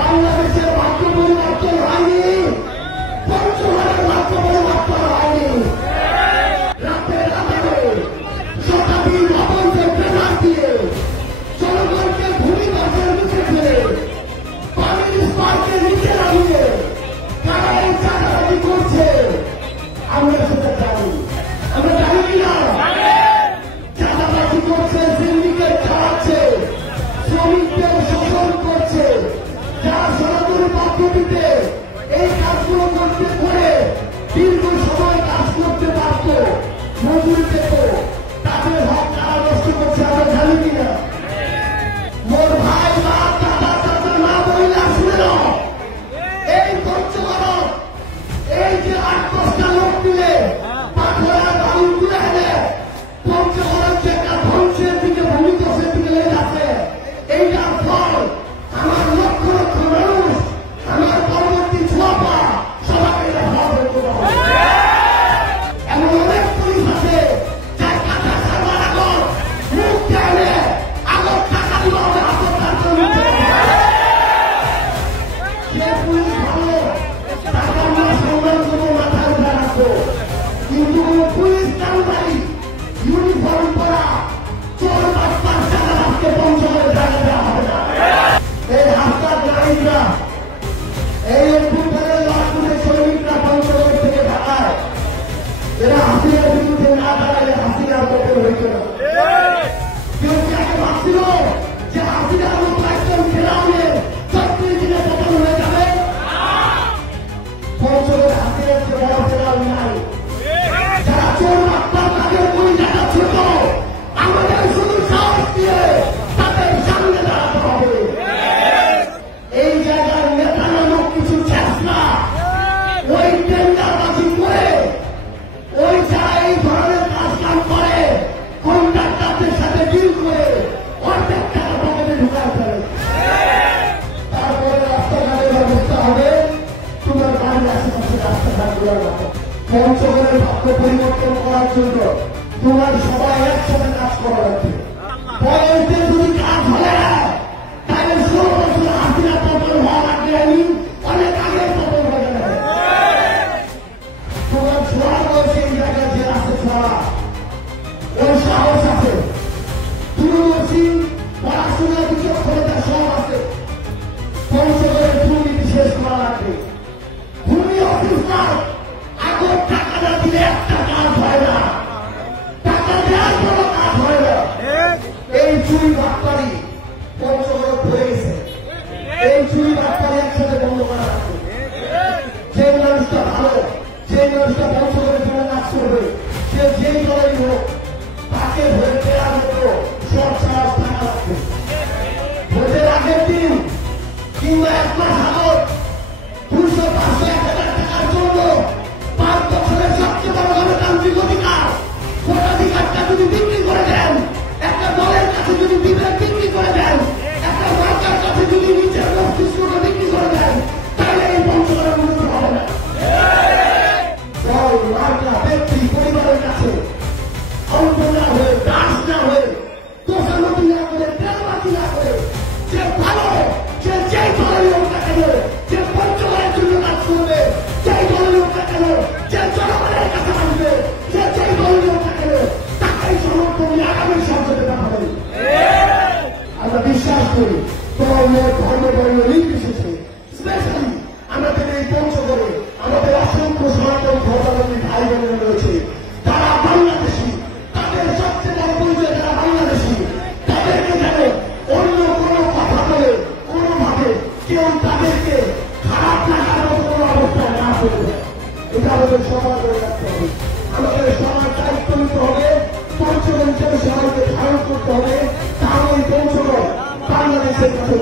বাংলাদেশের ভাগ্য পরিবর্তন হয়নি, পঞ্চগড়ের ভাগ্য পরিবর্তন হয়নি। রাতের আধারে শতাধিক অবৈধ ট্রেনার দিয়ে জনগণকে ভূমিধসের মুখে ফেলে পানির স্তরকে নিচে নামিয়ে তারা এই চাঁদাবাজি করছে। আমরা সেটা জানি, আমরা জানি কিনা চাঁদাবাজি করছে, সিন্ডিকেট খাওয়াচ্ছে, শ্রমিকদের শোষণ করছে। যারা সনাতন পদ্ধতিতে এই কাজগুলো করতে করে দীর্ঘ সময় কাজ করতে পারত, মজুরি পেত, তাদের হক তারা নষ্ট করছে। আমরা জানি কিনা? মোর ভাই বা দাদা দাদা না বললে শুনে নাও, এই পঞ্চগড় এই যে ৮-১০টা লোক মিলে পাথরের বালু তুলে এনে পঞ্চগড়ের যে একটা ধ্বংসের দিকে ভূমিধসের দিকে লেগে আছে, এইটার ফল আমার লক্ষ লক্ষ মানুষ, আমার পরবর্তী ছোঁয়া সবাইকে এটা ফল করতে হবে। এমন অনেক পুলিশ আছে যার কাঁচা সারবার আগর মুখ দেয় আগর টাকা দিতে হবে, আগর তার সে পুলিশ ভালো, তাকে আমরা সম্মান করবো, মাথায় উঠে রাখবো। কিন্তু পুলিশ কারবারি ইউনিফর্ম পরা চোর বাচ্চার চাঁদাবাজকে পঞ্চগড়ে জায়গা দেওয়া হবে না। এই হাসপাতাল নারীরা, এই অভ্যুত্থানের লড়াইয়ের সৈনিকরা পঞ্চগড় থেকে ঢাকায়, এরা হাসিনার বিরুদ্ধে না দাঁড়ালে হাসিনার পক্ষে হইত না। কেউ কি আগে ভাবছিল যে হাসিনার মতো একজন ফেরাউনের ৩৬ দিনে পতন হয়ে যাবে? পঞ্চগড়ে হাসিনার চেয়ে বড় ফেরাউন নাই। যারা চোর বাচ্চা তাদের পরিচয়টা ছোট, আমাদের শুধু সাহস দিয়ে তাদের সামনে দাঁড়াতে হবে। এই জায়গার নেতা নামক কিছু ছেঁচড়া ওই টেন্ডারবাজি করে, ওই যারা এই ধরনের কাজ কাম করে কন্ট্রাক্টরদের সাথে ডিল করে অর্ধেক টাকা পকেটে ঢুকায় ফেলে। তারপরে রাস্তাঘাটের ব্যবস্থা হবে, তোমার বাড়ির আশেপাশে রাস্তাঘাটগুলোর মতো। পঞ্চগড়ের ভাগ্য পরিবর্তন করার জন্য তোমার সবাই একসাথে কাজ করা লাগবে। বয়সে যদি কাজ হলে তাহলে ১৬ বছর হাসিনা পতন হওয়ার আগে আমি অনেক আগে পতন হয়ে যাবে। তোমার ছোড়া বয়সে এই জায়গায় যে আছে ছোড়া, ওই সাহস আছে, দুর্নীতি পড়াশোনা বিচক্ষণতা সব আছে। পঞ্চগড়ের দুর্নীতি শেষ করা লাগবে। ভূমি অফিসার আগর টাকা না দিলে একটা কাজ হয় না, টাকা দেওয়ার কোনো কাজ হয় না। এই চুরি বাটপারি পঞ্চগড় হয়ে গেছে। এই চুরি বাটপারি একসাথে বন্ধ করা লাগবে। যে মানুষটা ভালো, যে মানুষটা পঞ্চগড়ের জন্য কাজ করবে, সে যেই দলেই হোক, তাকে ভোট দেওয়ার মতো সব সাহস থাকা লাগবে। ভোটের আগের দিন কিংবা ১ মাস আগত ২০০-৫০০-১,০০০ টাকার জন্য ৫ বছরের সবচেয়ে বড় গণতান্ত্রিক অধিকার ভোটাধিকারটা যদি বিক্রি করে দেন, একটা দলের কাছে যদি বিবেক বিক্রি করে দেন, একটা মার্কার কাছে যদি নিজের মস্তিষ্কটা বিক্রি করে দেন, তাহলে এই পঞ্চগড়ের উন্নতি হবে না। দল, মার্কা, ব্যক্তি, পরিবারের কাছে অল্প না হয়ে, দাস না হয়ে, দোষামতি না করে, তেলবাজি না করে, যে ভালো, যে যেই দলের লোক না কেন, যে পঞ্চগড়ের জন্য কাজ করবে, যেই দলের লোক না কেন, যে জনগণের কাছে আসবে, যে যেই দলের লোক না কেন, তাকেই সমর্থন নিয়ে আগামী সংসদে পাঠাবে। আমরা বিশ্বাস করি দল, মত, ধর্ম, বর্ণ নির্বিশেষে, স্পেশালি আমাদের এই পঞ্চগড়ে আমাদের অসংখ্য সনাতন ধর্মাবলম্বী ভাই বোনেরা রয়েছে, তারা বাংলাদেশী, তাদের সবচেয়ে বড় পরিচয় যারা বাংলাদেশী, তাদেরকে যেন অন্য কোনো কথা বলে কোনোভাবে কেউ তাদেরকে খারাপ লাগার মতো কোনো অবস্থায় না করবে। এটা আমাদের সবার করে রাখতে হবে। আমাদের সবার দায়িত্ব নিতে হবে, পঞ্চগড় সবাইকে ধারণ করতে হবে, তাহলে পঞ্চগড় বাংলাদেশের কাছে